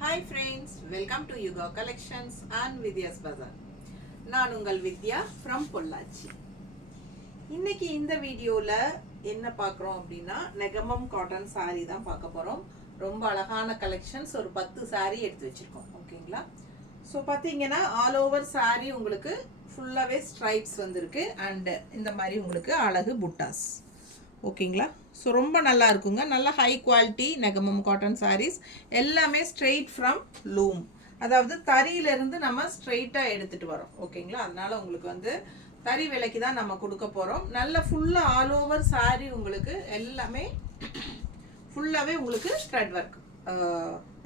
Hi friends, welcome to Yuga Collections and Vidya's Bazaar. நான் உங்கள் வித்யா from Pollachi. இன்னைக்கு இந்த வீடியோல என்ன பார்க்குறோம் அப்படின்னா நெகமம் காட்டன் saree தான் பார்க்க போறோம். ரொம்ப அழகான கலெக்ஷன்ஸ் ஒரு 10 saree எடுத்து வச்சிருக்கோம். ஓகேங்களா? ஸோ பார்த்தீங்கன்னா ஆல் ஓவர் saree உங்களுக்கு ஃபுல்லாகவே ஸ்ட்ரைப்ஸ் வந்திருக்கு அண்ட் இந்த மாதிரி உங்களுக்கு அழகு புட்டாஸ். ஓகேங்களா? ஸோ ரொம்ப நல்லா இருக்குங்க. நல்ல high quality Negamam cotton sarees எல்லாமே ஸ்ட்ரெயிட் ஃப்ரம் லூம், அதாவது தறியிலிருந்து நம்ம ஸ்ட்ரெயிட்டாக எடுத்துகிட்டு வரோம். ஓகேங்களா? அதனால உங்களுக்கு வந்து தறி விலைக்கு தான் நம்ம கொடுக்க போகிறோம். நல்ல ஃபுல்லாக ஆல் ஓவர் சாரீ உங்களுக்கு எல்லாமே ஃபுல்லாகவே உங்களுக்கு த்ரெட் ஒர்க்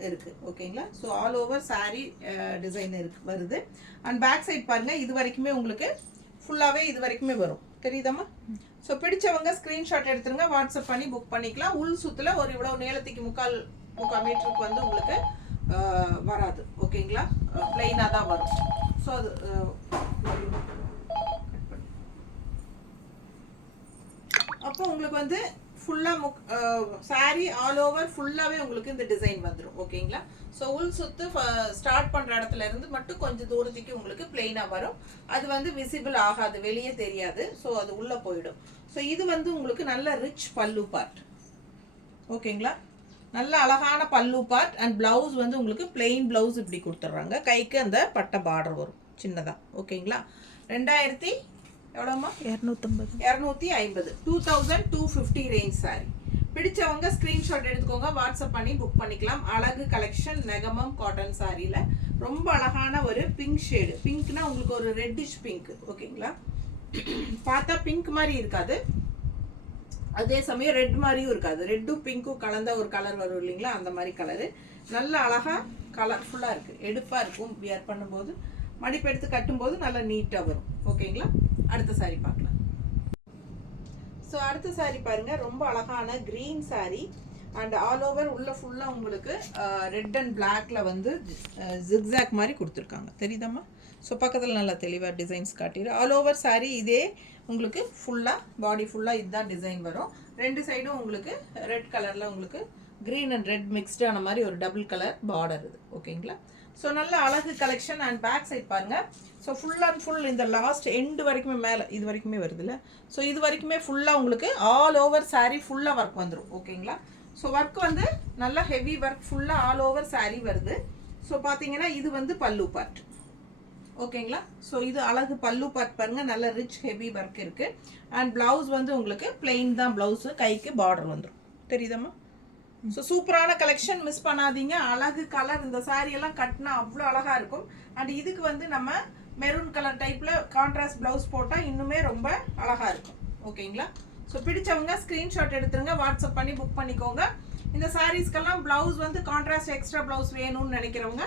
இருக்குது. ஓகேங்களா? So all over sari design வருது. அண்ட் பேக் சைட் பாருங்கள், இது வரைக்குமே உங்களுக்கு ஃபுல்லாகவே இது வரைக்குமே வரும். தெரியுதாம்மா? ஸோ பிடிச்சவங்க ஸ்க்ரீன்ஷாட் எடுத்துருங்க, வாட்ஸ்அப் பண்ணி புக் பண்ணிக்கலாம். உள் சுத்தில் ஒரு இவ்வளோ நீளத்துக்கு முக்கால் மீட்டருக்கு வந்து உங்களுக்கு வராது. ஓகேங்களா? பிளெயினாக தான் வரும். ஸோ அது அப்போ உங்களுக்கு வந்து ஃபுல்லாக சாரீ ஆல் ஓவர் ஃபுல்லாகவே உங்களுக்கு இந்த டிசைன் வந்துடும். ஓகேங்களா? ஸோ உள் சுத்து ஸ்டார்ட் பண்ணுற இடத்துல இருந்து மட்டும் கொஞ்சம் தூரத்துக்கு உங்களுக்கு பிளெயினாக வரும். அது வந்து விசிபிள் ஆகாது, வெளியே தெரியாது. ஸோ அது உள்ளே போயிடும். ஸோ இது வந்து உங்களுக்கு நல்ல ரிச் பல்லு பார்ட். ஓகேங்களா? நல்ல அழகான பல்லு பார்ட் அண்ட் பிளவுஸ் வந்து உங்களுக்கு பிளெயின் பிளவுஸ் இப்படி கொடுத்துட்றாங்க. கைக்கு அந்த பட்டை பார்டர் வரும் சின்னதாக. ஓகேங்களா? 2000 எவ்வளோம்மா? 250 2250 ரேஞ்ச் சாரி. பிடிச்சவங்க ஸ்க்ரீன்ஷாட் எடுத்துக்கோங்க, வாட்ஸ்அப் பண்ணி புக் பண்ணிக்கலாம். அழகு கலெக்ஷன் நெகமம் காட்டன் சாரியில் ரொம்ப அழகான ஒரு பிங்க் ஷேடு. பிங்க்னா உங்களுக்கு ஒரு ரெட்டிஷ் பிங்க். ஓகேங்களா? பார்த்தா பிங்க் மாதிரி இருக்காது, அதே சமயம் ரெட் மாதிரியும் இருக்காது. ரெட்டும் பிங்க்கும் கலந்த ஒரு கலர் வரும் இல்லைங்களா? அந்த மாதிரி கலரு நல்ல அழகாக கலர்ஃபுல்லாக இருக்குது. எடுப்பாக இருக்கும் வியர் பண்ணும்போது, மடிப்பு எடுத்து கட்டும்போது நல்லா நீட்டாக வரும். ஓகேங்களா? அடுத்த சாரி பார்க்கலாம். ஸோ அடுத்த சாரி பாருங்க, ரொம்ப அழகான green sorry and all over உள்ள ஃபுல்லாக உங்களுக்கு ரெட் அண்ட் பிளாக்ல வந்து ஜிக்ஸாக் மாதிரி கொடுத்துருக்காங்க. தெரியுதாம்மா? ஸோ பக்கத்தில் நல்லா தெளிவாக டிசைன்ஸ் காட்டிடு. ஆல் ஓவர் சாரி இதே உங்களுக்கு ஃபுல்லாக பாடி ஃபுல்லாக இதுதான் டிசைன் வரும். ரெண்டு சைடும் உங்களுக்கு ரெட் கலரில் உங்களுக்கு க்ரீன் அண்ட் ரெட் மிக்ஸ்டான மாதிரி ஒரு டபுள் கலர் பார்டர் இது. ஓகேங்களா? ஸோ நல்ல அழகு கலெக்ஷன். அண்ட் பேக் சைட் பாருங்கள். ஸோ ஃபுல் அண்ட் ஃபுல் இந்த லாஸ்ட் எண்டு வரைக்குமே மேலே இது வரைக்குமே வருதுல்ல? ஸோ இது வரைக்குமே ஃபுல்லாக உங்களுக்கு ஆல் ஓவர் சாரீ ஃபுல்லாக ஒர்க் வந்துடும். ஓகேங்களா? ஸோ ஒர்க் வந்து நல்லா ஹெவி ஒர்க் ஃபுல்லாக ஆல் ஓவர் சாரீ வருது. ஸோ பார்த்தீங்கன்னா இது வந்து பல்லு பார்ட். ஓகேங்களா? ஸோ இது அழகு பல்லு பார்ட் பாருங்கள், நல்ல ரிச் ஹெவி ஒர்க் இருக்குது. அண்ட் ப்ளவுஸ் வந்து உங்களுக்கு பிளெயின் தான் ப்ளவுஸு, கைக்கு பார்டர் வந்துடும். தெரியுதாம்மா? ஸோ சூப்பரான கலெக்ஷன், மிஸ் பண்ணாதீங்க. அழகு கலர், இந்த சாரீ எல்லாம் கட்டினா அவ்வளோ அழகாக இருக்கும். அண்ட் இதுக்கு வந்து நம்ம மெரூன் கலர் டைப்பில் கான்ட்ராஸ்ட் ப்ளவுஸ் போட்டால் இன்னுமே ரொம்ப அழகாக இருக்கும். ஓகேங்களா? ஸோ பிடிச்சவங்க ஸ்க்ரீன்ஷாட் எடுத்துருங்க, வாட்ஸ்அப் பண்ணி புக் பண்ணிக்கோங்க. இந்த சாரீஸ்க்கெல்லாம் ப்ளவுஸ் வந்து கான்ட்ராஸ்ட் எக்ஸ்ட்ரா ப்ளவுஸ் வேணும்னு நினைக்கிறவங்க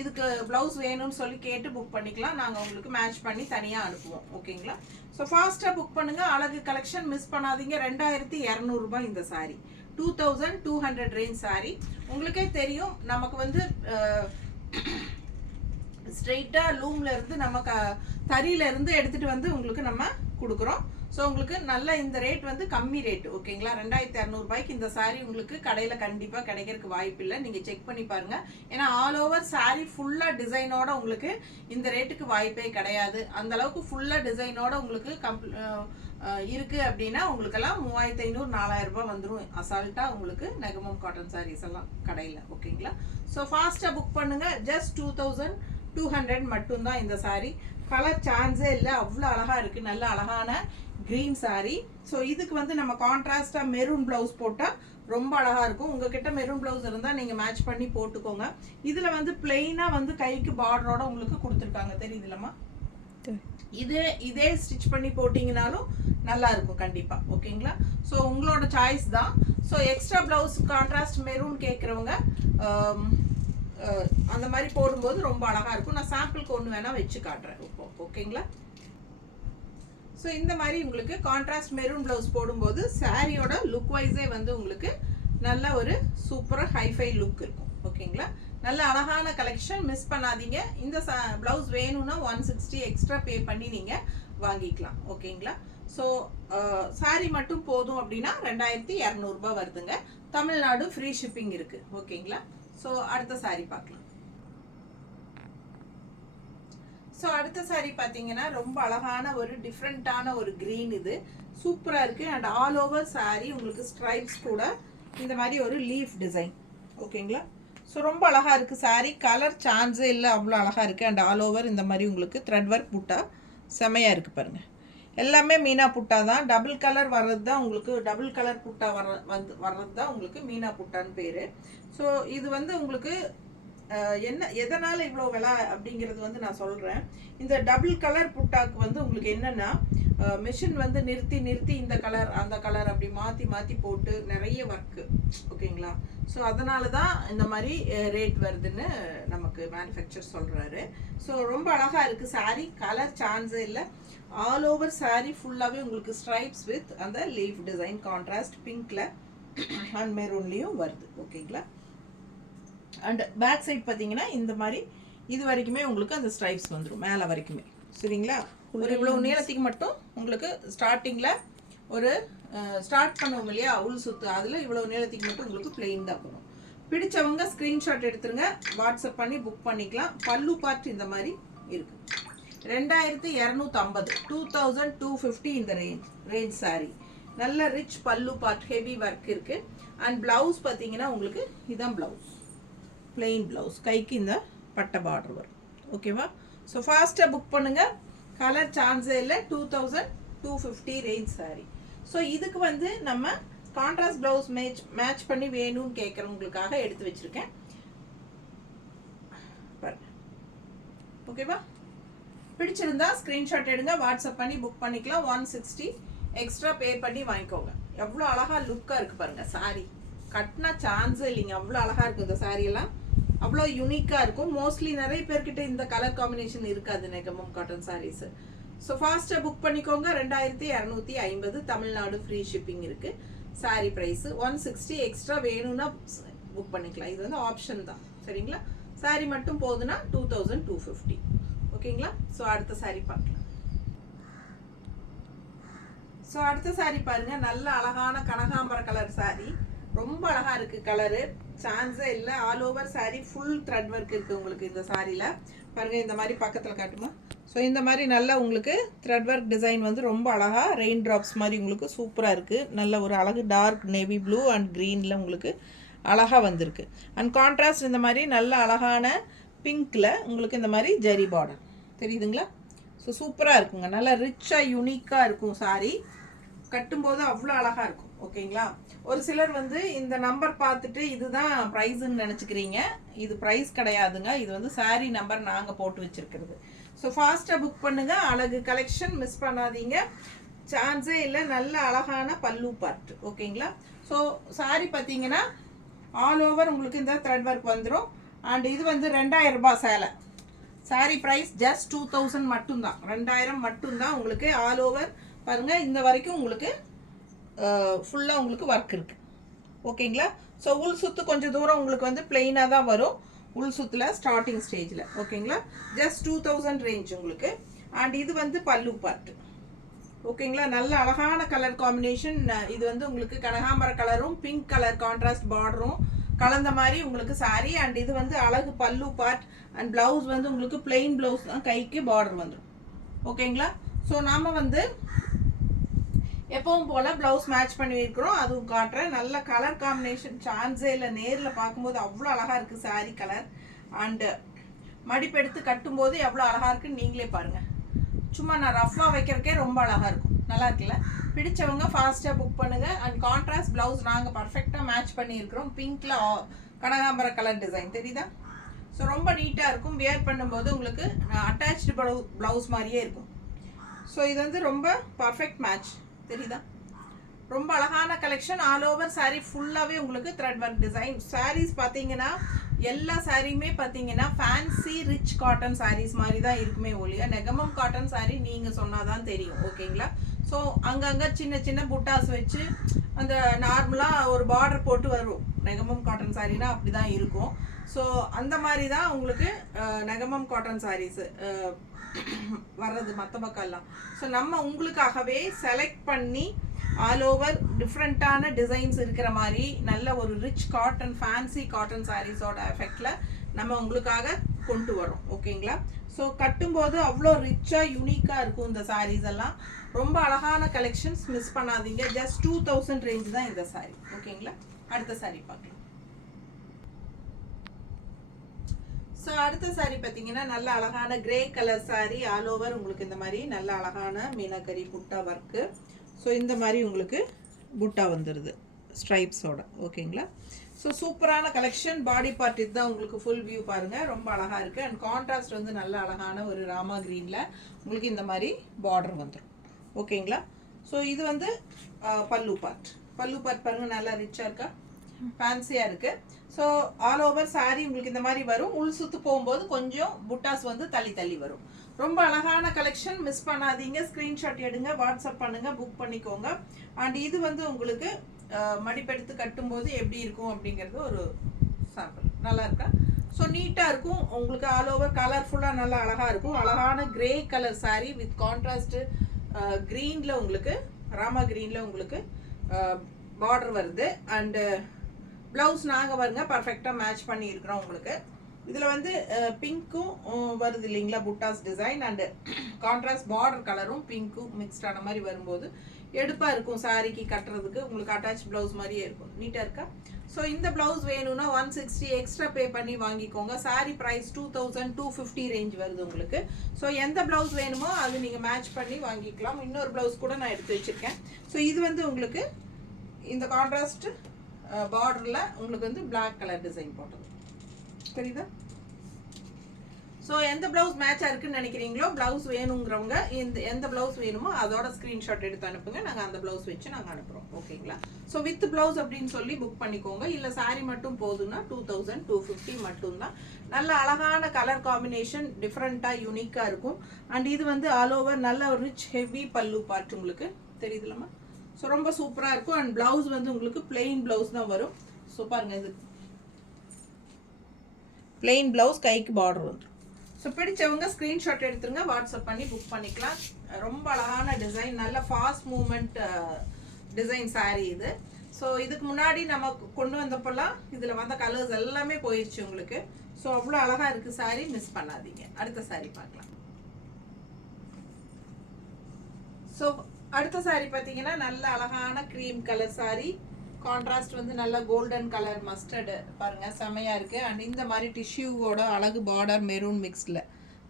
இதுக்கு ப்ளவுஸ் வேணும்னு சொல்லி கேட்டு புக் பண்ணிக்கலாம். நாங்கள் உங்களுக்கு மேட்ச் பண்ணி தனியாக அனுப்புவோம். ஓகேங்களா? ஸோ ஃபாஸ்ட்டாக புக் பண்ணுங்கள். அழகு கலெக்ஷன் மிஸ் பண்ணாதீங்க. 2200 ரூபாய் இந்த சாரீ. 2200 ரேஞ்ச் சாரீ. உங்களுக்கே தெரியும், நமக்கு வந்து ஸ்ட்ரெயிட்டாக லூம்ல இருந்து நம்ம தறியில இருந்து எடுத்துட்டு வந்து உங்களுக்கு நம்ம கொடுக்குறோம். ஸோ உங்களுக்கு நல்ல இந்த ரேட் வந்து கம்மி ரேட். ஓகேங்களா? 2200 ரூபாய்க்கு இந்த சாரீ உங்களுக்கு கடையில் கண்டிப்பாக கிடைக்கிறதுக்கு வாய்ப்பு இல்லை. நீங்கள் செக் பண்ணி பாருங்கள். ஏன்னா ஆல் ஓவர் சாரீ ஃபுல்லாக டிசைனோட உங்களுக்கு இந்த ரேட்டுக்கு வாய்ப்பே கிடையாது. அந்த அளவுக்கு ஃபுல்லாக டிசைனோட உங்களுக்கு இருக்குது அப்படின்னா உங்களுக்கெல்லாம் 3500 4000 ரூபாய் வந்துடும் அசால்ட்டாக உங்களுக்கு நெகமம் காட்டன் சாரீஸ் எல்லாம் கடையில். ஓகேங்களா? ஸோ ஃபாஸ்ட்டாக புக் பண்ணுங்கள். ஜஸ்ட் 2200 மட்டும்தான் இந்த சாரீ. கலர் சான்ஸே இல்லை, அவ்வளோ அழகாக இருக்குது. நல்ல அழகான க்ரீன் சாரீ. ஸோ இதுக்கு வந்து நம்ம கான்ட்ராஸ்டாக மெரூன் ப்ளவுஸ் போட்டால் ரொம்ப அழகாக இருக்கும். உங்ககிட்ட மெரூன் ப்ளவுஸ் இருந்தால் நீங்கள் மேட்ச் பண்ணி போட்டுக்கோங்க. இதில் வந்து பிளெயினாக வந்து கைக்கு பார்டரோட உங்களுக்கு கொடுத்துருக்காங்க. தெரியுதுல்லம்மா? இதே ஸ்டிச் பண்ணி போட்டிங்கனாலும் நல்லா இருக்கும் கண்டிப்பாக. ஓகேங்களா? ஸோ உங்களோட சாய்ஸ் தான். So extra blouse contrast maroon கேட்குறவங்க அந்த மாதிரி போடும்போது ரொம்ப அழகாக இருக்கும். நான் சாம்பிளுக்கு ஒன்று வேணால் வச்சு காட்டுறேன் இப்போ. ஓகேங்களா? ஸோ இந்த மாதிரி உங்களுக்கு கான்ட்ராஸ்ட் மெரூன் ப்ளவுஸ் போடும்போது சாரியோட லுக் வைஸே வந்து உங்களுக்கு நல்ல ஒரு சூப்பராக ஹைஃபை லுக் இருக்கும். ஓகேங்களா? நல்ல அழகான கலெக்ஷன், மிஸ் பண்ணாதீங்க. இந்த ப்ளவுஸ் வேணும்னா 160 எக்ஸ்ட்ரா பே பண்ணி நீங்கள் வாங்கிக்கலாம். ஓகேங்களா? ஸோ சாரி மட்டும் போதும் அப்படின்னா 2200 ரூபாய் வருதுங்க. தமிழ்நாடு ஃப்ரீ ஷிப்பிங் இருக்குது. ஓகேங்களா? ஸோ அடுத்த saree பார்க்கலாம். ஸோ அடுத்த saree பார்த்தீங்கன்னா ரொம்ப அழகான ஒரு டிஃப்ரெண்ட்டான ஒரு க்ரீன், இது சூப்பராக இருக்குது. அண்ட் ஆல் ஓவர் saree உங்களுக்கு ஸ்ட்ரைப்ஸ் கூட இந்த மாதிரி ஒரு லீஃப் டிசைன். ஓகேங்களா? ஸோ ரொம்ப அழகாக இருக்குது saree. கலர் சான்ஸே இல்லை, அவ்வளோ அழகாக இருக்குது. அண்ட் ஆல் ஓவர் இந்த மாதிரி உங்களுக்கு த்ரெட் ஒர்க் புட்டா செமையாக இருக்குது பாருங்கள். எல்லாமே மீனா புட்டா தான். டபுள் கலர் வர்றது தான் உங்களுக்கு, டபுள் கலர் புட்டா வர்றது தான் உங்களுக்கு மீனா புட்டான்னு பேர். ஸோ இது வந்து உங்களுக்கு என்ன எதனால் இவ்வளோ விலை அப்படிங்கிறது வந்து நான் சொல்கிறேன். இந்த டபுள் கலர் புட்டாக்கு வந்து உங்களுக்கு என்னென்னா மிஷின் வந்து நிறுத்தி இந்த கலர் அந்த கலர் அப்படி மாற்றி போட்டு நிறைய ஒர்க்கு. ஓகேங்களா? ஸோ அதனால தான் இந்த மாதிரி ரேட் வருதுன்னு நமக்கு மேனுஃபேக்சர் சொல்கிறாரு. ஸோ ரொம்ப அழகாக இருக்குது saree. கலர் சான்ஸே இல்லை. ஆல் ஓவர் saree ஃபுல்லாகவே உங்களுக்கு ஸ்ட்ரைப்ஸ் வித் அந்த லீஃப் டிசைன் கான்ட்ராஸ்ட் பிங்க்கில் அண்ட் மெரூன்லேயும் வருது. ஓகேங்களா? அண்ட் பேக் சைட் பார்த்தீங்கன்னா இந்த மாதிரி இது வரைக்குமே உங்களுக்கு அந்த ஸ்ட்ரைப்ஸ் வந்துடும் மேலே வரைக்குமே. சரிங்களா? ஒரு இவ்வளோ நீளத்துக்கு மட்டும் உங்களுக்கு ஸ்டார்டிங்கில் ஒரு ஸ்டார்ட் பண்ணுவோம் இல்லையா உள் சுத்து, அதில் இவ்வளோ நீளத்துக்கு மட்டும் உங்களுக்கு பிளெயின் தான் வரும். பிடிச்சவங்க ஸ்க்ரீன்ஷாட் எடுத்துருங்க, வாட்ஸ்அப் பண்ணி புக் பண்ணிக்கலாம். பல்லு பார்ட் இந்த மாதிரி இருக்குது. 2250 2250 இந்த ரேஞ்ச் saree. நல்ல ரிச் பல்லு பார்ட், ஹெவி ஒர்க் இருக்குது. அண்ட் ப்ளவுஸ் பார்த்தீங்கன்னா உங்களுக்கு இதுதான் ப்ளவுஸ், பிளெயின் ப்ளவுஸ், கைக்கு இந்த பட்டை பார்டர் வரும். ஓகேவா? ஸோ ஃபாஸ்ட்டாக புக் பண்ணுங்கள், கலர் சான்ஸே இல்லை. 2250 ரேஞ்ச் saree. ஸோ இதுக்கு வந்து நம்ம கான்ட்ராஸ்ட் ப்ளவுஸ் மேட்ச் பண்ணி வேணும்னு கேட்குறவங்களுக்காக எடுத்து வச்சுருக்கேன். ஓகேவா? பிடிச்சிருந்தா ஸ்க்ரீன்ஷாட் எடுங்க, வாட்ஸ்அப் பண்ணி புக் பண்ணிக்கலாம். 160 எக்ஸ்ட்ரா பே பண்ணி வாங்கிக்கோங்க. எவ்வளோ அழகாக லுக்காக இருக்குது பாருங்கள் saree. கட்டினா சான்ஸே இல்லைங்க, அவ்வளோ அழகாக இருக்கும் இந்த சாரியெல்லாம், அவ்வளோ யூனிக்காக இருக்கும். மோஸ்ட்லி நிறைய பேர்கிட்ட இந்த கலர் காம்பினேஷன் இருக்காது நெகமம் காட்டன் சாரீஸ். ஸோ ஃபாஸ்ட்டாக புக் பண்ணிக்கோங்க. 2250 தமிழ்நாடு ஃப்ரீ ஷிப்பிங் இருக்குது. சாரீ ப்ரைஸு 160 எக்ஸ்ட்ரா வேணும்னா புக் பண்ணிக்கலாம். இது வந்து ஆப்ஷன் தான். சரிங்களா? சாரீ மட்டும் போதுன்னா 2250. ஓகேங்களா? ஸோ அடுத்த சாரீ பார்க்கலாம். ஸோ அடுத்த சாரீ பாருங்கள், நல்ல அழகான கனகாம்பர கலர் சாரீ. ரொம்ப அழகாக இருக்குது கலரு, சான்ஸே இல்லை. All over saree full thread work இருக்குது உங்களுக்கு இந்த சாரியில். பாருங்கள் இந்த மாதிரி பக்கத்தில் காட்டுமா. ஸோ இந்த மாதிரி நல்லா உங்களுக்கு த்ரெட் ஒர்க் டிசைன் வந்து ரொம்ப அழகாக ரெயின் ட்ராப்ஸ் மாதிரி உங்களுக்கு சூப்பராக இருக்குது. நல்ல ஒரு அழகு டார்க் நேவி ப்ளூ அண்ட் க்ரீனில் உங்களுக்கு அழகாக வந்திருக்கு. அண்ட் கான்ட்ராஸ்ட் இந்த மாதிரி நல்ல அழகான பிங்க்கில் உங்களுக்கு இந்த மாதிரி ஜெரி பார்டர் தெரியுதுங்களா. ஸோ சூப்பராக இருக்குங்க, நல்லா ரிச்சாக யூனிக்காக இருக்கும் saree. கட்டும்போது அவ்வளோ அழகாக இருக்கும். ஓகேங்களா? ஒரு சிலர் வந்து இந்த நம்பர் பார்த்துட்டு இதுதான் ப்ரைஸுன்னு நினச்சிக்கிறீங்க. இது ப்ரைஸ் கிடையாதுங்க, இது வந்து saree நம்பர் நாங்கள் போட்டு வச்சுருக்கிறது. ஸோ ஃபாஸ்ட்டாக புக் பண்ணுங்கள். அழகு கலெக்ஷன் மிஸ் பண்ணாதீங்க, சான்ஸே இல்லை. நல்ல அழகான பல்லு பார்ட். ஓகேங்களா? ஸோ saree பார்த்தீங்கன்னா ஆல் ஓவர் உங்களுக்கு இந்த த்ரெட் ஒர்க் வந்துடும். அண்ட் இது வந்து 2000 ரூபாய் சேலை. saree ப்ரைஸ் ஜஸ்ட் 2000 மட்டும்தான், 2000 மட்டும்தான் உங்களுக்கு. ஆல் ஓவர் பாருங்கள் இந்த வரைக்கும் உங்களுக்கு ஃபுல்லாக உங்களுக்கு ஒர்க் இருக்குது. ஓகேங்களா? ஸோ உள் சுற்று கொஞ்சம் தூரம் உங்களுக்கு வந்து பிளெயினாக தான் வரும் உள் சுற்றில் ஸ்டார்டிங் ஸ்டேஜில். ஓகேங்களா? ஜஸ்ட் 2000 ரேஞ்ச் உங்களுக்கு. அண்ட் இது வந்து பல்லு பார்ட். ஓகேங்களா? நல்ல அழகான கலர் காம்பினேஷன். இது வந்து உங்களுக்கு கனகாம்பர கலரும் பிங்க் கலர் கான்ட்ராஸ்ட் பார்டரும் கலந்த மாதிரி உங்களுக்கு saree. அண்ட் இது வந்து அழகு பல்லு பார்ட். அண்ட் ப்ளவுஸ் வந்து உங்களுக்கு பிளெயின் ப்ளவுஸ் தான், கைக்கு பார்டர் வந்துடும். ஓகேங்களா? ஸோ நாம் வந்து எப்பவும் போல் ப்ளவுஸ் மேட்ச் பண்ணி இருக்கிறோம், அதுவும் காட்டுறேன். நல்ல கலர் காம்பினேஷன் சான்ஸே இல்லை. நேரில் பார்க்கும்போது அவ்வளோ அழகாக இருக்குது saree கலர். அண்டு மடிப்பெடுத்து கட்டும்போது எவ்வளோ அழகாக இருக்குன்னு நீங்களே பாருங்கள். சும்மா நான் ரஃப்பாக வைக்கிறக்கே ரொம்ப அழகாக இருக்கும். நல்லா இருக்குல்ல? பிடிச்சவங்க ஃபாஸ்ட்டாக புக் பண்ணுங்கள். அண்ட் கான்ட்ராஸ்ட் ப்ளவுஸ் நாங்கள் பர்ஃபெக்டாக மேட்ச் பண்ணியிருக்கிறோம். பிங்க்கில் கனகாம்பர கலர் டிசைன் தெரியுதா. ஸோ ரொம்ப நீட்டாக இருக்கும். வியர் பண்ணும்போது உங்களுக்கு அட்டாச்சு ப்ளவுஸ் மாதிரியே இருக்கும். ஸோ இது வந்து ரொம்ப பர்ஃபெக்ட் மேட்ச் தெரியுதா. ரொம்ப அழகான கலெக்ஷன். ஆல் ஓவர் saree ஃபுல்லாகவே உங்களுக்கு த்ரெட் ஒர்க் டிசைன். சாரீஸ் பார்த்தீங்கன்னா எல்லா சாரியுமே பார்த்தீங்கன்னா ஃபேன்சி ரிச் காட்டன் சாரீஸ் மாதிரி தான் இருக்குமே ஒழிய நெகமம் காட்டன் saree நீங்கள் சொன்னால் தான் தெரியும். ஓகேங்களா? ஸோ அங்கங்கே சின்ன சின்ன புட்டாஸ் வச்சு அந்த நார்மலாக ஒரு பார்டர் போட்டு வரும் நெகமம் காட்டன் சாரீனா அப்படி தான் இருக்கும். ஸோ அந்த மாதிரி தான் உங்களுக்கு நெகமம் காட்டன் சாரீஸு வர்றது மற்ற பக்கம்லாம். ஸோ நம்ம உங்களுக்காகவே செலக்ட் பண்ணி ஆல் ஓவர் டிஃப்ரெண்ட்டான டிசைன்ஸ் இருக்கிற மாதிரி நல்ல ஒரு ரிச் காட்டன் ஃபேன்சி காட்டன் சாரீஸோட எஃபெக்டில் நம்ம உங்களுக்காக கொண்டு வரோம். ஓகேங்களா? ஸோ கட்டும்போது அவ்வளோ ரிச்சாக யூனிக்காக இருக்கும் இந்த சாரீஸ் எல்லாம். ரொம்ப அழகான கலெக்ஷன்ஸ், மிஸ் பண்ணாதீங்க. ஜஸ்ட் 2000 ரேஞ்ச் தான் இந்த சாரீ. ஓகேங்களா? அடுத்த சாரீ பார்க்கலாம். ஸோ அடுத்த சாரீ பார்த்தீங்கன்னா நல்ல அழகான grey colour sari. All over உங்களுக்கு இந்த மாதிரி நல்ல அழகான மீனாக்கரி புட்டா ஒர்க்கு. ஸோ இந்த மாதிரி உங்களுக்கு புட்டா வந்துடுது ஸ்ட்ரைப்ஸோட. ஓகேங்களா? ஸோ சூப்பரான கலெக்ஷன். பாடி பார்ட் இதுதான் உங்களுக்கு ஃபுல் வியூ பாருங்கள், ரொம்ப அழகாக இருக்குது. அண்ட் கான்ட்ராஸ்ட் வந்து நல்ல அழகான ஒரு ராமா க்ரீனில் உங்களுக்கு இந்த மாதிரி பார்டர் வந்துடும். ஓகேங்களா? ஸோ இது வந்து பல்லு பார்ட். பல்லு பார்ட் பாருங்கள், நல்லா ரிச்சாக இருக்கா, ஃபேன்சியாக இருக்குது. ஸோ ஆல் ஓவர் சாரீ உங்களுக்கு இந்த மாதிரி வரும். உள் சுற்று போகும்போது கொஞ்சம் புட்டாஸ் வந்து தள்ளி தள்ளி வரும். ரொம்ப அழகான கலெக்ஷன், மிஸ் பண்ணாதீங்க. ஸ்க்ரீன்ஷாட் எடுங்க, வாட்ஸ்அப் பண்ணுங்கள், புக் பண்ணிக்கோங்க. அண்ட் இது வந்து உங்களுக்கு மடிப்பெடுத்து கட்டும்போது எப்படி இருக்கும் அப்படிங்கிறது ஒரு சாம்பிள். நல்லா இருக்கா? ஸோ நீட்டாக இருக்கும் உங்களுக்கு. ஆல் ஓவர் கலர்ஃபுல்லாக நல்லா அழகாக இருக்கும். அழகான grey colour sari with contrast க்ரீனில் உங்களுக்கு ராமா க்ரீனில் உங்களுக்கு பார்டர் வருது. அண்டு ப்ளவுஸ் நாங்கள் வருங்க பர்ஃபெக்டாக மேட்ச் பண்ணி இருக்கிறோம் உங்களுக்கு. இதில் வந்து பிங்க்கும் வருது இல்லைங்களா, புட்டாஸ் டிசைன். அண்டு கான்ட்ராஸ்ட் பார்டர் கலரும் பிங்க்கும் மிக்ஸ்டான மாதிரி வரும்போது எடுப்பாக இருக்கும் சாரிக்கு கட்டுறதுக்கு. உங்களுக்கு அட்டாச் ப்ளவுஸ் மாதிரியே இருக்கும். நீட்டாக இருக்கா? ஸோ இந்த ப்ளவுஸ் வேணும்னா 160 எக்ஸ்ட்ரா பே பண்ணி வாங்கிக்கோங்க. சாரீ ப்ரைஸ் 2250 ரேஞ்ச் வருது உங்களுக்கு. ஸோ எந்த ப்ளவுஸ் வேணுமோ அது நீங்கள் மேட்ச் பண்ணி வாங்கிக்கலாம். இன்னொரு ப்ளவுஸ் கூட நான் எடுத்து வச்சுருக்கேன். ஸோ இது வந்து உங்களுக்கு இந்த கான்ட்ராஸ்ட் பார்டரில் உங்களுக்கு வந்து பிளாக் கலர் டிசைன் போட்டது தெரியுதா? ஸோ எந்த ப்ளவுஸ் மேட்சாக இருக்குன்னு நினைக்கிறீங்களோ, ப்ளவுஸ் வேணுங்கிறவங்க எந்த ப்ளவுஸ் வேணுமோ அதோட ஸ்க்ரீன்ஷாட் எடுத்து அனுப்புங்க. நாங்கள் அந்த ப்ளவுஸ் வச்சு நாங்கள் அனுப்புகிறோம். ஓகேங்களா? ஸோ வித் ப்ளவுஸ் அப்படின்னு சொல்லி புக் பண்ணிக்கோங்க. இல்லை சாரீ மட்டும் போதுன்னா 2250 மட்டும்தான். நல்ல அழகான கலர் காம்பினேஷன், டிஃப்ரெண்ட்டாக யூனிக்காக இருக்கும். அண்ட் இது வந்து ஆல் ஓவர் நல்ல ரிச் ஹெவி பல்லு பார்ட் உங்களுக்கு தெரியுதுலாமா? ஸோ ரொம்ப சூப்பராக இருக்கும். அண்ட் ப்ளவுஸ் வந்து உங்களுக்கு பிளெயின் ப்ளவுஸ் தான் வரும். ஸோ பாருங்கள், இது பிளெயின் ப்ளவுஸ், கைக்கு பார்டர் வந்துடும். ஸோ பிடிச்சவங்க ஸ்க்ரீன்ஷாட் எடுத்துருங்க, வாட்ஸ்அப் பண்ணி புக் பண்ணிக்கலாம். ரொம்ப அழகான டிசைன், நல்ல ஃபாஸ்ட் மூமெண்ட் டிசைன் சாரீ இது. ஸோ இதுக்கு முன்னாடி நம்ம கொண்டு வந்தப்போல்லாம் இதில் வந்த கலர்ஸ் எல்லாமே போயிடுச்சு உங்களுக்கு. ஸோ அவ்வளோ அழகாக இருக்குது சாரீ, மிஸ் பண்ணாதீங்க. அடுத்த சாரீ பார்க்கலாம். ஸோ அடுத்த சாரீ பார்த்தீங்கன்னா நல்ல அழகான க்ரீம் கலர் சாரீ. கான்ட்ராஸ்ட் வந்து நல்ல கோல்டன் கலர் மஸ்டர்டு பாருங்கள், செமையாக இருக்குது. அண்ட் இந்த மாதிரி டிஷ்யூவோட அழகு பார்டர் மெரூன் மிக்ஸில்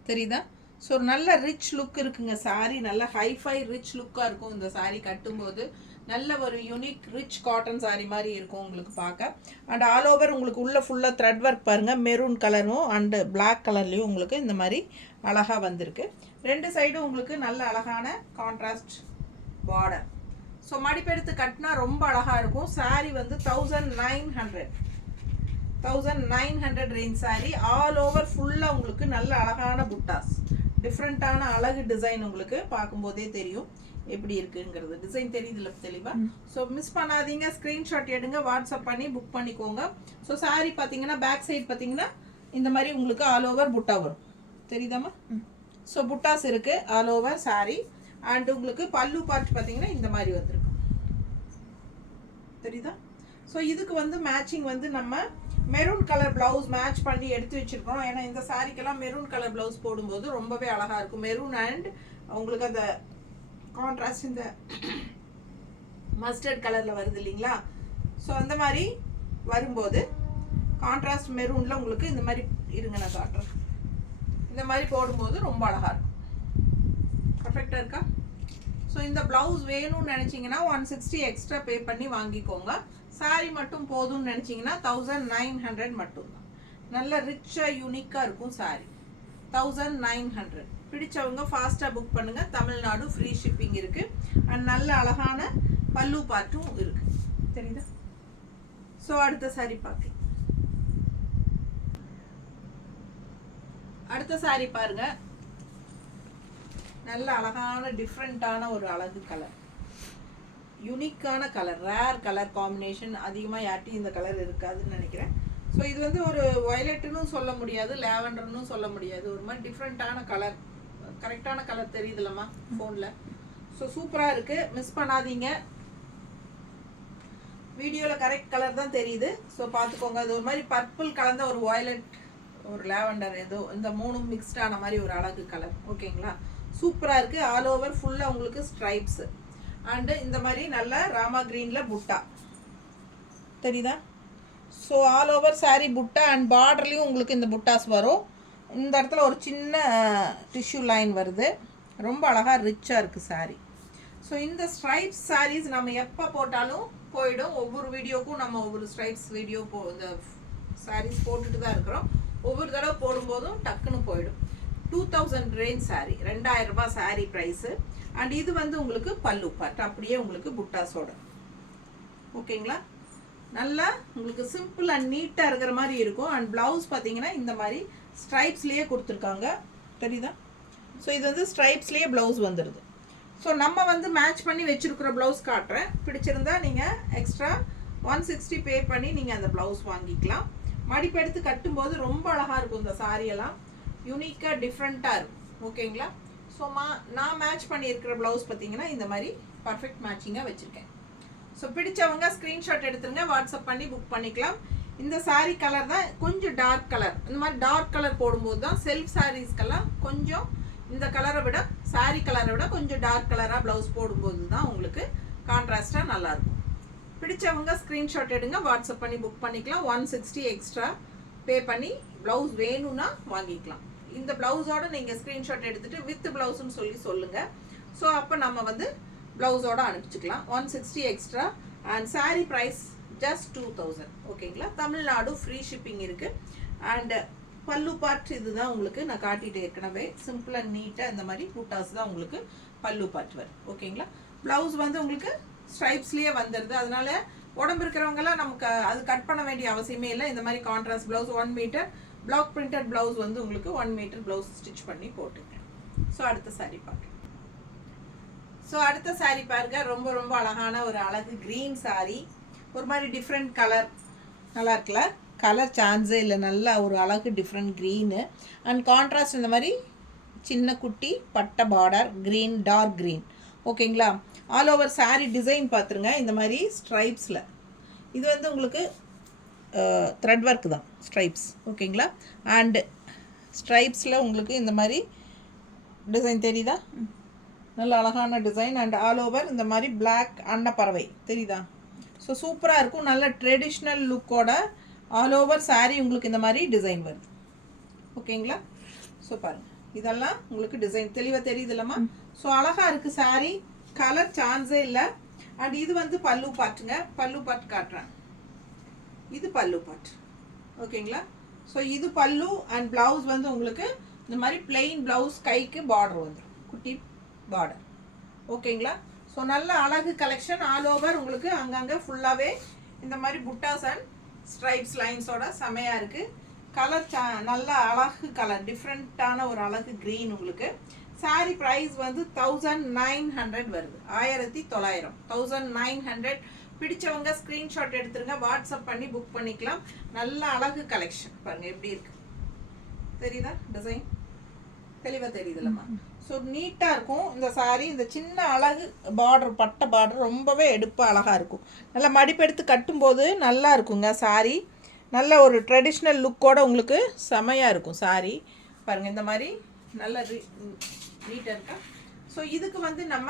தெரியுதா? ஸோ நல்ல ரிச் லுக் இருக்குங்க சாரீ. நல்ல ஹைஃபை ரிச் லுக்காக இருக்கும் இந்த சாரீ கட்டும்போது. நல்ல ஒரு யூனிக் ரிச் காட்டன் சாரீ மாதிரி இருக்கும் உங்களுக்கு பார்க்க. அண்ட் ஆல் ஓவர் உங்களுக்கு உள்ள ஃபுல்லாக த்ரெட் ஒர்க் பாருங்கள், மெரூன் கலரும் அண்டு பிளாக் கலர்லேயும் உங்களுக்கு இந்த மாதிரி அழகாக வந்திருக்கு. ரெண்டு சைடும் உங்களுக்கு நல்ல அழகான கான்ட்ராஸ்ட் பார்டர். ஸோ மடிப்பெடுத்து கட்டினா ரொம்ப அழகாக இருக்கும். சாரீ வந்து 1900 ரேஞ்ச் சாரீ. ஆல் ஓவர் ஃபுல்லாக உங்களுக்கு நல்ல அழகான புட்டாஸ், டிஃப்ரெண்ட்டான அழகு டிசைன் உங்களுக்கு பார்க்கும்போதே தெரியும் எப்படி இருக்குங்கிறது. டிசைன் தெரியுதுல தெளிவாக? ஸோ மிஸ் பண்ணாதீங்க, ஸ்க்ரீன்ஷாட் எடுங்க, வாட்ஸ்அப் பண்ணி புக் பண்ணிக்கோங்க. ஸோ சாரீ பார்த்தீங்கன்னா பேக் சைட் பார்த்தீங்கன்னா இந்த மாதிரி உங்களுக்கு ஆல் ஓவர் புட்டா வரும் தெரியுதாம்மா? ஸோ புட்டாஸ் இருக்குது ஆல் ஓவர் சாரீ. அண்ட் உங்களுக்கு பல்லு பார்ட் பார்த்தீங்கன்னா இந்த மாதிரி வந்திருக்கும் தெரியுதா? ஸோ இதுக்கு வந்து மேட்சிங் வந்து நம்ம மெரூன் கலர் ப்ளவுஸ் மேட்ச் பண்ணி எடுத்து வச்சுருக்கோம். ஏன்னா இந்த சாரீக்கெல்லாம் மெரூன் கலர் ப்ளவுஸ் போடும்போது ரொம்பவே அழகாக இருக்கும். மெரூன் அண்ட் உங்களுக்கு அந்த கான்ட்ராஸ்ட் இந்த மஸ்டர்ட் கலரில் வருது இல்லைங்களா? ஸோ அந்த மாதிரி வரும்போது கான்ட்ராஸ்ட் மெரூனில் உங்களுக்கு இந்த மாதிரி இருங்க நான் காட்டுறேன். இந்த மாதிரி போடும்போது ரொம்ப அழகாக இருக்கும். பர்ஃபெக்டாக இருக்கா? ஸோ இந்த ப்ளவுஸ் வேணும்னு நினச்சிங்கன்னா 160 எக்ஸ்ட்ரா பே பண்ணி வாங்கிக்கோங்க. சாரீ மட்டும் போதும்னு நினச்சிங்கன்னா 1900 மட்டும்தான். நல்ல ரிச்சாக யூனிக்காக இருக்கும் சாரீ. 1900. பிடிச்சவங்க ஃபாஸ்ட்டாக புக் பண்ணுங்கள். தமிழ்நாடு ஃப்ரீ ஷிப்பிங் இருக்குது. அண்ட் நல்ல அழகான பல்லு பார்ட்டும் இருக்குது தெரியுதா? ஸோ அடுத்த சாரீ பார்க்கலாம். அடுத்த சாரீ பாருங்க, நல்ல அழகான டிஃப்ரெண்ட்டான ஒரு அழகு கலர், யூனிக்கான கலர், ரேர் கலர் காம்பினேஷன். அதிகமாக யார்ட்டையும் இந்த கலர் இருக்காதுன்னு நினைக்கிறேன். ஸோ இது வந்து ஒரு வயலட்டுன்னு சொல்ல முடியாது, லேவண்டர்னு சொல்ல முடியாது, ஒரு மாதிரி டிஃப்ரெண்ட்டான கலர். கரெக்டான கலர் தெரியுதுல்லம்மா ஃபோனில்? ஸோ சூப்பராக இருக்குது, மிஸ் பண்ணாதீங்க. வீடியோவில் கரெக்ட் கலர் தான் தெரியுது. ஸோ பார்த்துக்கோங்க. அது ஒரு மாதிரி பர்பிள் கலந்த ஒரு வயலட், ஒரு லாவெண்டர், ஏதோ இந்த மூணும் மிக்ஸ்ட் ஆன மாதிரி ஒரு அழகு கலர். ஓகேங்களா, சூப்பராக இருக்குது. ஆல் ஓவர் ஃபுல்லாக உங்களுக்கு ஸ்ட்ரைப்ஸு அண்டு இந்த மாதிரி நல்ல ராமா க்ரீனில் புட்டா தெரியுதா. ஸோ ஆல் ஓவர் சாரீ புட்டா அண்ட் பார்டர்லேயும் உங்களுக்கு இந்த புட்டாஸ் வரும். இந்த இடத்துல ஒரு சின்ன டிஷ்யூ லைன் வருது. ரொம்ப அழகாக ரிச்சாக இருக்குது சாரீ. ஸோ இந்த ஸ்ட்ரைப்ஸ் சாரீஸ் நம்ம எப்போ போட்டாலும் போயிடும். ஒவ்வொரு வீடியோக்கும் நம்ம ஒவ்வொரு ஸ்ட்ரைப்ஸ் வீடியோ இந்த சாரீஸ் போட்டுட்டு தான் இருக்கிறோம். ஒவ்வொரு தடவை போடும்போதும் டக்குன்னு போயிடும். 2000 ரேஞ்ச் சாரீ, 2000 ரூபாய் சாரீ ப்ரைஸு. அண்ட் இது வந்து உங்களுக்கு பல்லு பார்ட், அப்படியே உங்களுக்கு புட்டாஸோட. ஓகேங்களா, நல்லா உங்களுக்கு சிம்பிள் அண்ட் நீட்டாக இருக்கிற மாதிரி இருக்கும். அண்ட் ப்ளவுஸ் பார்த்தீங்கன்னா இந்த மாதிரி ஸ்ட்ரைப்ஸ்லேயே கொடுத்துருக்காங்க, தெரியுதா. ஸோ இது வந்து ஸ்ட்ரைப்ஸ்லேயே ப்ளவுஸ் வந்துடுது. ஸோ நம்ம வந்து மேட்ச் பண்ணி வச்சுருக்கிற ப்ளவுஸ் காட்டுறேன். பிடிச்சிருந்தா நீங்கள் எக்ஸ்ட்ரா 160 பே பண்ணி நீங்கள் அந்த ப்ளவுஸ் வாங்கிக்கலாம். மடிப்பெடுத்து கட்டும்போது ரொம்ப அழகாக இருக்கும். இந்த சாரியெல்லாம் யூனிக்காக டிஃப்ரெண்ட்டாக இருக்கும். ஓகேங்களா, ஸோ நான் மேட்ச் பண்ணியிருக்கிற ப்ளவுஸ் பார்த்தீங்கன்னா இந்த மாதிரி பர்ஃபெக்ட் மேட்சிங்காக வச்சுருக்கேன். ஸோ பிடிச்சவங்க ஸ்க்ரீன்ஷாட் எடுத்துருங்க, வாட்ஸ்அப் பண்ணி புக் பண்ணிக்கலாம். இந்த சாரீ கலர் தான் கொஞ்சம் டார்க் கலர். இந்த மாதிரி டார்க் கலர் போடும்போது தான் செல்ஃப் சாரீஸ்க்கெல்லாம் கொஞ்சம் இந்த கலரை விட, சாரீ கலரை விட கொஞ்சம் டார்க் கலராக ப்ளவுஸ் போடும்போது தான் உங்களுக்கு கான்ட்ராஸ்டாக நல்லாயிருக்கும். பிடிச்சவங்க ஸ்க்ரீன்ஷாட் எடுங்க, வாட்ஸ்அப் பண்ணி புக் பண்ணிக்கலாம். 160 எக்ஸ்ட்ரா பே பண்ணி ப்ளவுஸ் வேணும்னா வாங்கிக்கலாம். இந்த ப்ளவுஸோட நீங்கள் ஸ்க்ரீன்ஷாட் எடுத்துகிட்டு வித் ப்ளவுஸ்ன்னு சொல்லுங்கள். ஸோ அப்போ நம்ம வந்து ப்ளவுஸோட அனுப்பிச்சிக்கலாம். 160 extra and saree price just 2000. ஓகேங்களா, தமிழ்நாடு ஃப்ரீ ஷிப்பிங் இருக்குது. அண்ட் பல்லு பார்ட் இதுதான் உங்களுக்கு நான் காட்டிட்டு ஏற்கனவே. சிம்பிள் அண்ட் நீட்டாக இந்த மாதிரி புட்டாஸ் தான் உங்களுக்கு பல்லு பார்ட் வரும். ஓகேங்களா, ப்ளவுஸ் வந்து உங்களுக்கு ஸ்ட்ரைப்ஸ்லேயே வந்துடுது. அதனால உடம்பு இருக்கிறவங்கலாம் நமக்கு அது கட் பண்ண வேண்டிய அவசியமே இல்லை. இந்த மாதிரி contrast blouse 1 metre black printed blouse வந்து உங்களுக்கு 1 மீட்டர் ப்ளவுஸ் ஸ்டிச் பண்ணி போட்டுங்க. ஸோ அடுத்த சாரீ பாருங்க. ஸோ அடுத்த சாரீ பாருங்க, ரொம்ப ரொம்ப அழகான ஒரு அழகு க்ரீன் சாரீ. ஒரு மாதிரி டிஃப்ரெண்ட் கலர், நல்லா இருக்குல்ல, கலர் சான்ஸே இல்லை. நல்லா ஒரு அழகு டிஃப்ரெண்ட் க்ரீனு அண்ட் கான்ட்ராஸ்ட் இந்த மாதிரி சின்ன குட்டி பட்டை பார்டர் க்ரீன், டார்க் க்ரீன். ஓகேங்களா, ஆல் ஓவர் சாரீ டிசைன் பார்த்துருங்க இந்த மாதிரி ஸ்ட்ரைப்ஸில். இது வந்து உங்களுக்கு த்ரெட் ஒர்க் தான் ஸ்ட்ரைப்ஸ். ஓகேங்களா, அண்டு ஸ்ட்ரைப்ஸில் உங்களுக்கு இந்த மாதிரி டிசைன் தெரியுதா, நல்ல அழகான டிசைன். அண்ட் ஆல் ஓவர் இந்த மாதிரி பிளாக் அன்னப்பறவை தெரியுதா. ஸோ சூப்பராக இருக்கும். நல்ல ட்ரெடிஷ்னல் லுக்கோட ஆல் ஓவர் சாரீ உங்களுக்கு இந்த மாதிரி டிசைன் வருது. ஓகேங்களா, ஸோ பாருங்கள், இதெல்லாம் உங்களுக்கு டிசைன் தெளிவாக தெரியுது இல்லைம்மா. ஸோ அழகாக இருக்குது சாரீ, கலர் சான்ஸே இல்லை. அண்ட் இது வந்து பல்லு பாட்டுங்க, பல்லு பாட்டு காட்டுறேன். இது பல்லு பாட்டு. ஓகேங்களா, ஸோ இது பல்லு அண்ட் ப்ளவுஸ் வந்து உங்களுக்கு இந்த மாதிரி பிளெயின் ப்ளவுஸ், கைக்கு பார்டர் வந்துடும், குட்டி பார்டர். ஓகேங்களா, ஸோ நல்ல அழகு கலெக்ஷன். ஆல் ஓவர் உங்களுக்கு அங்கங்கே ஃபுல்லாகவே இந்த மாதிரி புட்டாஸ் அண்ட் ஸ்ட்ரைப்ஸ் லைன்ஸோட செமையாக இருக்குது. கலர் நல்ல அழகு கலர், டிஃப்ரெண்ட்டான ஒரு அழகு க்ரீன். உங்களுக்கு சாரீ ப்ரைஸ் வந்து 1900 வருது, 1900, 1900. பிடிச்சவங்க ஸ்க்ரீன்ஷாட் எடுத்துருங்க, வாட்ஸ்அப் பண்ணி புக் பண்ணிக்கலாம். நல்ல அழகு கலெக்ஷன் பாருங்கள் எப்படி இருக்குது, தெரியுதா டிசைன் தெளிவாக தெரியுதுல்லம்மா. ஸோ நீட்டாக இருக்கும் இந்த சாரீ. இந்த சின்ன அழகு பார்டர், பட்டை பார்டர் ரொம்பவே எடுப்பாக அழகாக இருக்கும். நல்லா மடிப்பெடுத்து கட்டும்போது நல்லா இருக்குங்க சாரீ. நல்ல ஒரு ட்ரெடிஷ்னல் லுக்கோடு உங்களுக்கு செமையாக இருக்கும் சாரீ. பாருங்கள் இந்த மாதிரி நல்ல நீட்டாக இருக்கா. ஸோ இதுக்கு வந்து நம்ம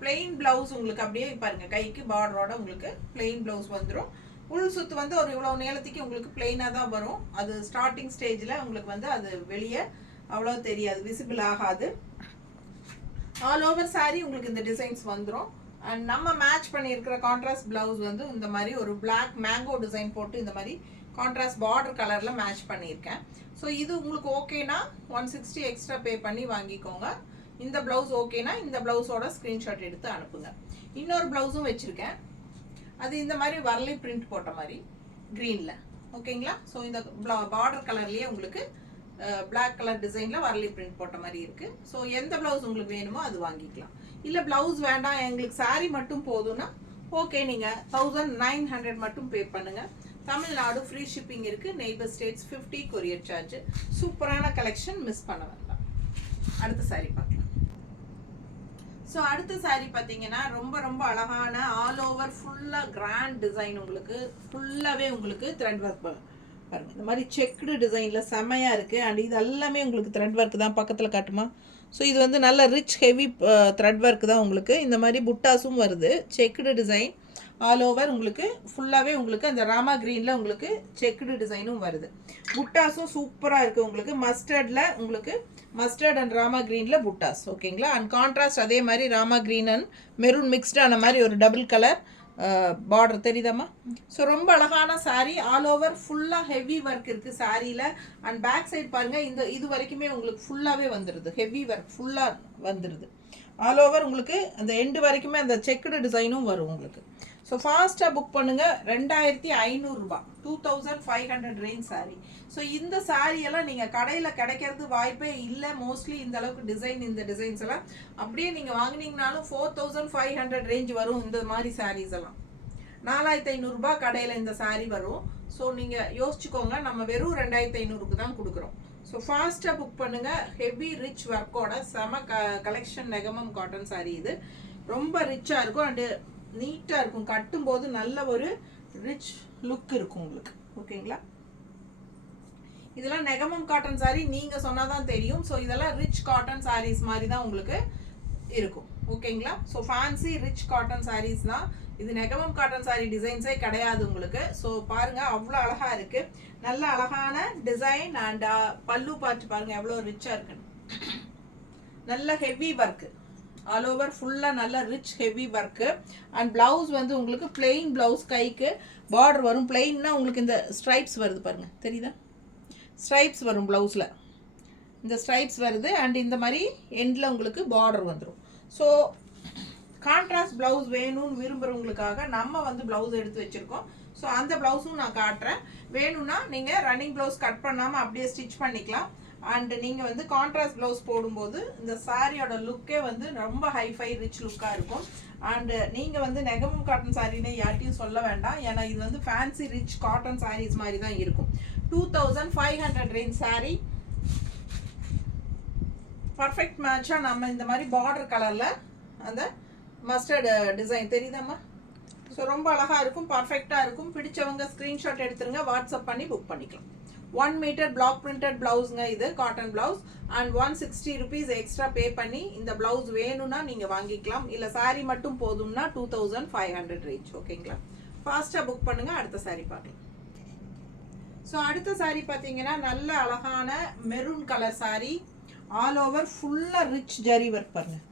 பிளெயின் ப்ளவுஸ் உங்களுக்கு அப்படியே பாருங்கள், கைக்கு பார்டரோட உங்களுக்கு பிளெயின் ப்ளவுஸ் வந்துடும். உள் சுத்து வந்து ஒரு இவ்வளோ நீளத்துக்கு உங்களுக்கு பிளெயினாக தான் வரும். அது ஸ்டார்டிங் ஸ்டேஜில் உங்களுக்கு வந்து அது வெளியே அவ்வளோ தெரியாது, விசிபிள் ஆகாது. ஆல் ஓவர் சாரீ உங்களுக்கு இந்த டிசைன்ஸ் வந்துடும். அண்ட் நம்ம மேட்ச் பண்ணியிருக்கிற கான்ட்ராஸ்ட் ப்ளவுஸ் வந்து இந்த மாதிரி ஒரு பிளாக் மேங்கோ டிசைன் போட்டு இந்த மாதிரி கான்ட்ராஸ்ட் பார்டர் கலரில் மேட்ச் பண்ணியிருக்கேன். ஸோ இது உங்களுக்கு ஓகேனா 160 எக்ஸ்ட்ரா பே பண்ணி வாங்கிக்கோங்க. இந்த ப்ளவுஸ் ஓகேனா இந்த ப்ளவுஸோட ஸ்க்ரீன்ஷாட் எடுத்து அனுப்புங்க. இன்னொரு ப்ளவுஸும் வச்சுருக்கேன், அது இந்த மாதிரி வரலி பிரிண்ட் போட்ட மாதிரி க்ரீனில். ஓகேங்களா, ஸோ இந்த பார்டர் கலர்லேயே உங்களுக்கு பிளாக் கலர் டிசைனில் வரலி பிரிண்ட் போட்ட மாதிரி இருக்குது. ஸோ எந்த ப்ளவுஸ் உங்களுக்கு வேணுமோ அது வாங்கிக்கலாம். இல்லை ப்ளவுஸ் வேண்டாம் எங்களுக்கு சாரீ மட்டும் போதும்னா ஓகே, நீங்கள் 1900 மட்டும் பே பண்ணுங்கள். தமிழ்நாடு ஃப்ரீ ஷிப்பிங் இருக்குது. Neighbour states 50 courier charge. சூப்பரான கலெக்ஷன், மிஸ் பண்ண வேண்டாம். அடுத்த சாரீ பார்க்கலாம். ஸோ அடுத்த saree பார்த்தீங்கன்னா ரொம்ப ரொம்ப அழகான ஆல் ஓவர் ஃபுல்லாக கிராண்ட் டிசைன், உங்களுக்கு ஃபுல்லாகவே உங்களுக்கு த்ரெட் ஒர்க் பாருங்கள். இந்த மாதிரி செக்குடு டிசைனில் செமையாக இருக்குது. அண்ட் இது எல்லாமே உங்களுக்கு த்ரெட் ஒர்க் தான். பக்கத்தில் காட்டுமா? ஸோ இது வந்து நல்ல ரிச் ஹெவி த்ரெட் ஒர்க் தான். உங்களுக்கு இந்த மாதிரி புட்டாஸும் வருது. செக்குடு டிசைன் ஆல் ஓவர் உங்களுக்கு ஃபுல்லாகவே உங்களுக்கு அந்த ராமா க்ரீனில் உங்களுக்கு செக்குடு டிசைனும் வருது. புட்டாஸும் சூப்பராக இருக்குது. உங்களுக்கு மஸ்டர்டில் உங்களுக்கு மஸ்டர்ட் அண்ட் ராமா க்ரீனில் புட்டாஸ். ஓகேங்களா? அண்ட் கான்ட்ராஸ்ட் அதே மாதிரி ராமா க்ரீன் அண்ட் மெரூன் மிக்ஸ்டான மாதிரி ஒரு டபுள் கலர் பார்டர் தெரியுதாம்மா? ஸோ ரொம்ப அழகான saree. ஆல் ஓவர் ஃபுல்லாக ஹெவி ஒர்க் இருக்குது சாரியில். அண்ட் பேக் சைட் பாருங்கள், இந்த இது வரைக்குமே உங்களுக்கு ஃபுல்லாகவே வந்துடுது. ஹெவி ஒர்க் ஃபுல்லாக வந்துடுது. ஆல் ஓவர் உங்களுக்கு அந்த எண்டு வரைக்குமே அந்த செக்குடு டிசைனும் வரும் உங்களுக்கு. ஸோ ஃபாஸ்ட்டாக புக் பண்ணுங்கள். 2500 ரூபா, 2500 ரேஞ்ச் saree. ஸோ இந்த சாரியெல்லாம் நீங்கள் கடையில் கிடைக்கிறது வாய்ப்பே இல்லை. மோஸ்ட்லி இந்த அளவுக்கு டிசைன், இந்த டிசைன்ஸ் எல்லாம் அப்படியே நீங்கள் வாங்கினீங்கனாலும் 4500 ரேஞ்ச் வரும். இந்த மாதிரி சாரீஸ் எல்லாம் 4500 ரூபா கடையில் இந்த saree வரும். ஸோ நீங்கள் யோசிச்சுக்கோங்க, நம்ம வெறும் 2500க்கு தான் கொடுக்குறோம். ஸோ ஃபாஸ்ட்டாக புக் பண்ணுங்கள். ஹெவி ரிச் ஒர்க்கோட செம கலெக்ஷன் நெகமம் காட்டன் saree. இது ரொம்ப ரிச்சாக இருக்கும் அண்டு நீட்டாக இருக்கும். கட்டும்போது நல்ல ஒரு ரிச் லுக் இருக்கும் உங்களுக்கு. ஓகேங்களா? இதெல்லாம் நெகமம் காட்டன் saree நீங்கள் சொன்னால் தான் தெரியும். ஸோ இதெல்லாம் ரிச் காட்டன் sarees மாதிரி தான் உங்களுக்கு இருக்கும். ஓகேங்களா? So fancy rich cotton sarees தான் இது. நெகமம் காட்டன் saree டிசைன்ஸே கிடையாது உங்களுக்கு. ஸோ பாருங்கள், அவ்வளோ அழகாக இருக்குது. நல்ல அழகான டிசைன் அண்ட் பல்லு பார்த்து பாருங்கள் எவ்வளோ ரிச்சாக இருக்குன்னு. நல்ல ஹெவி ஒர்க்கு ஆல் ஓவர் ஃபுல்லாக நல்ல rich heavy work. And blouse வந்து உங்களுக்கு பிளெயின் ப்ளவுஸ், கைக்கு பார்டர் வரும். பிளெயின்னா உங்களுக்கு இந்த ஸ்ட்ரைப்ஸ் வருது பாருங்கள், தெரியுதா? ஸ்ட்ரைப்ஸ் வரும் ப்ளவுஸில், இந்த ஸ்ட்ரைப்ஸ் வருது. அண்ட் இந்த மாதிரி எண்டில் உங்களுக்கு பார்டர் வந்துடும். ஸோ கான்ட்ராஸ்ட் ப்ளவுஸ் வேணும்னு விரும்புகிறவங்களுக்காக நம்ம வந்து ப்ளவுஸ் எடுத்து வச்சுருக்கோம். ஸோ அந்த ப்ளவுஸும் நான் காட்டுறேன். வேணும்னா நீங்கள் ரன்னிங் ப்ளவுஸ் கட் பண்ணாமல் அப்படியே ஸ்டிச் பண்ணிக்கலாம். அண்ட் நீங்கள் வந்து கான்ட்ராஸ்ட் ப்ளவுஸ் போடும்போது இந்த சாரியோட லுக்கே வந்து ரொம்ப ஹைஃபை ரிச் லுக்காக இருக்கும். அண்டு நீங்கள் வந்து நெகமம் காட்டன் சாரின்னு யார்ட்டையும் சொல்ல வேண்டாம். ஏன்னா இது வந்து ஃபேன்சி ரிச் காட்டன் சாரீஸ் மாதிரி தான் இருக்கும். 2500 ரேஞ்ச் saree. பர்ஃபெக்ட் மேட்சாக நம்ம இந்த மாதிரி பார்டர் கலரில் அந்த மஸ்டர்ட் டிசைன் தெரியுதாம்மா? ஸோ ரொம்ப அழகாக இருக்கும், பர்ஃபெக்டாக இருக்கும். பிடிச்சவங்க ஸ்க்ரீன்ஷாட் எடுத்துருங்க, வாட்ஸ்அப் பண்ணி புக் பண்ணிக்கலாம். 1 மீட்டர் பிளாக் பிரிண்டட் பிளவுஸ்ங்க இது, cotton blouse. And 160 rupees extra pay பண்ணி இந்த பிளவுஸ் வேணும்னா நீங்கள் வாங்கிக்கலாம். இல்லை saree மட்டும் போதும்னா 2500 ரேஞ்ச். ஓகேங்களா? ஃபாஸ்ட்டாக புக் பண்ணுங்கள். அடுத்த saree பார்க்கலாம். ஸோ அடுத்த saree பார்த்தீங்கன்னா நல்ல அழகான maroon colour saree. All over ஃபுல்லாக ரிச் ஜரி ஒர்க் பாருங்கள்.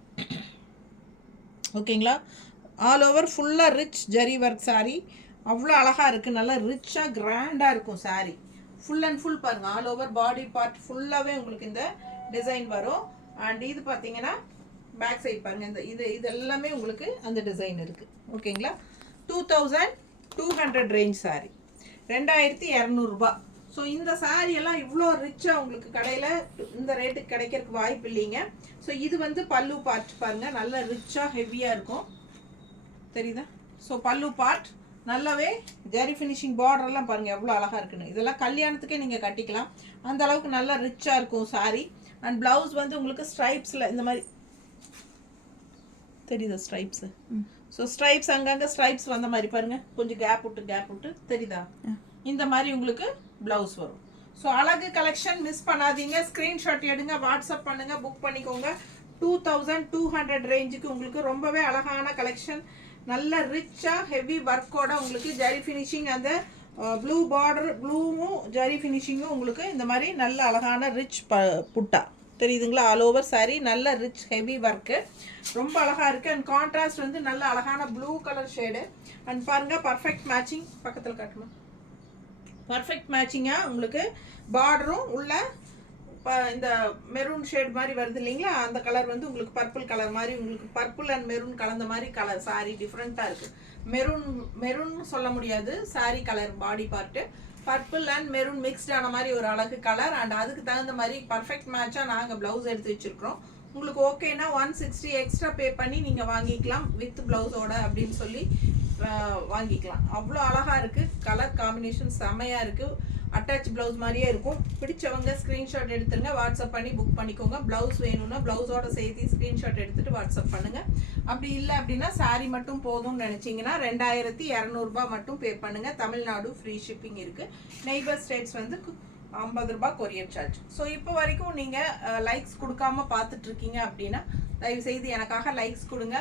ஓகேங்களா? ஆல் ஓவர் ஃபுல்லாக ரிச் ஜரி ஒர்க் saree. அவ்வளோ அழகாக இருக்குது. நல்லா ரிச்சாக கிராண்டாக இருக்கும் saree. ஃபுல் அண்ட் ஃபுல் பாருங்கள், ஆல் ஓவர் பாடி பார்ட் ஃபுல்லாகவே உங்களுக்கு இந்த டிசைன் வரும். அண்ட் இது பார்த்தீங்கன்னா பேக் சைட் பாருங்கள், இந்த இது எல்லாமே உங்களுக்கு அந்த டிசைன் இருக்குது. ஓகேங்களா? 2200 ரேஞ்ச் saree, 2200 ரூபா. ஸோ இந்த saree எல்லாம் இவ்வளோ ரிச்சாக உங்களுக்கு கடையில் இந்த ரேட்டுக்கு கிடைக்கிறதுக்கு வாய்ப்பு இல்லைங்க. ஸோ இது வந்து பல்லு பார்ட் பாருங்கள், நல்ல ரிச்சாக ஹெவியாக இருக்கும். தெரியுதா? ஸோ பல்லு பார்ட் நல்லாவே ஜரி ஃபினிஷிங் பார்டர்லாம் பாருங்கள் எவ்வளோ அழகாக இருக்குன்னு. இதெல்லாம் கல்யாணத்துக்கே நீங்கள் கட்டிக்கலாம், அந்த அளவுக்கு நல்லா ரிச்சாக இருக்கும் saree. அண்ட் ப்ளவுஸ் வந்து உங்களுக்கு ஸ்ட்ரைப்ஸில் இந்த மாதிரி தெரியுதா? ஸ்ட்ரைப்ஸு. ஸோ ஸ்ட்ரைப்ஸ் அங்கங்கே ஸ்ட்ரைப்ஸ் வந்த மாதிரி பாருங்கள், கொஞ்சம் கேப் விட்டு தெரியுதா? இந்த மாதிரி உங்களுக்கு ப்ளவுஸ் வரும். ஸோ அழகு கலெக்ஷன் மிஸ் பண்ணாதீங்க. ஸ்க்ரீன்ஷாட் எடுங்க, வாட்ஸ்அப் பண்ணுங்கள், புக் பண்ணிக்கோங்க. 2200 ரேஞ்சுக்கு உங்களுக்கு ரொம்பவே அழகான கலெக்ஷன். நல்ல ரிச்சாக ஹெவி ஒர்க்கோட உங்களுக்கு ஜரி ஃபினிஷிங், அந்த ப்ளூ பார்டர் ப்ளூவும் ஜரி ஃபினிஷிங்கும் உங்களுக்கு இந்த மாதிரி நல்ல அழகான ரிச் புட்டா தெரியுதுங்களா? ஆல் ஓவர் saree நல்ல ரிச் ஹெவி ஒர்க்கு, ரொம்ப அழகாக இருக்குது. அண்ட் கான்ட்ராஸ்ட் வந்து நல்ல அழகான ப்ளூ கலர் ஷேடு. அண்ட் பாருங்கள் பர்ஃபெக்ட் மேட்சிங், பக்கத்தில் காட்டணும். பர்ஃபெக்ட் மேட்சிங்காக உங்களுக்கு பார்டரும் உள்ள இந்த மெரூன் ஷேட் மாதிரி வருது இல்லைங்களா? அந்த கலர் வந்து உங்களுக்கு பர்பிள் கலர் மாதிரி, உங்களுக்கு பர்பிள் அண்ட் மெரூன் கலந்த மாதிரி கலர் saree டிஃப்ரெண்ட்டாக இருக்குது. மெரூன் சொல்ல முடியாது saree colour, body part purple and maroon மிக்ஸ்டான மாதிரி ஒரு அழகு கலர். அண்ட் அதுக்கு தகுந்த மாதிரி பர்ஃபெக்ட் மேட்சாக நாங்கள் ப்ளவுஸ் எடுத்து வச்சுருக்கிறோம். உங்களுக்கு ஓகேனா 160 எக்ஸ்ட்ரா பே பண்ணி நீங்கள் வாங்கிக்கலாம் வித் ப்ளவுஸோட அப்படின்னு சொல்லி வாங்கிக்கலாம். அவ்வளோ அழகாக இருக்குது, கலர் காம்பினேஷன் செம்மையாக இருக்குது. அட்டாச் ப்ளவுஸ் மாதிரியே இருக்கும். பிடிச்சவங்க ஸ்க்ரீன்ஷாட் எடுத்துருங்க, வாட்ஸ்அப் பண்ணி புக் பண்ணிக்கோங்க. ப்ளவுஸ் வேணும்னா ப்ளவுஸோட சேர்த்து ஸ்க்ரீன்ஷாட் எடுத்துட்டு வாட்ஸ்அப் பண்ணுங்க. அப்படி இல்லை அப்படின்னா சாரீ மட்டும் போதும்னு நினச்சிங்கன்னா 2200 ரூபாய் மட்டும் பே பண்ணுங்க. தமிழ்நாடு ஃப்ரீ ஷிப்பிங் இருக்கு. நெய்பர் ஸ்டேட்ஸ் வந்து 50 ரூபாய் கொரியர் சார்ஜ். ஸோ இப்போ வரைக்கும் நீங்கள் லைக்ஸ் கொடுக்காம பார்த்துட்டு இருக்கீங்க அப்படின்னா தயவு செய்து எனக்காக லைக்ஸ் கொடுங்க.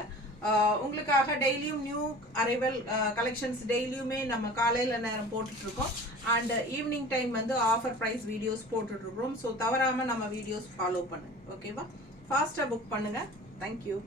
உங்களுக்காக டெய்லியும் நியூ அரைவல் கலெக்ஷன்ஸ் டெய்லியுமே நம்ம காலையில் நேரம் போட்டுட்ருக்கோம். அண்ட் ஈவினிங் டைம் வந்து ஆஃபர் ப்ரைஸ் வீடியோஸ் போட்டுட்ருக்கோம். ஸோ தவறாமல் நம்ம வீடியோஸ் ஃபாலோ பண்ணுங்க. ஓகேவா? ஃபாஸ்ட்டாக புக் பண்ணுங்கள். தேங்க்யூ.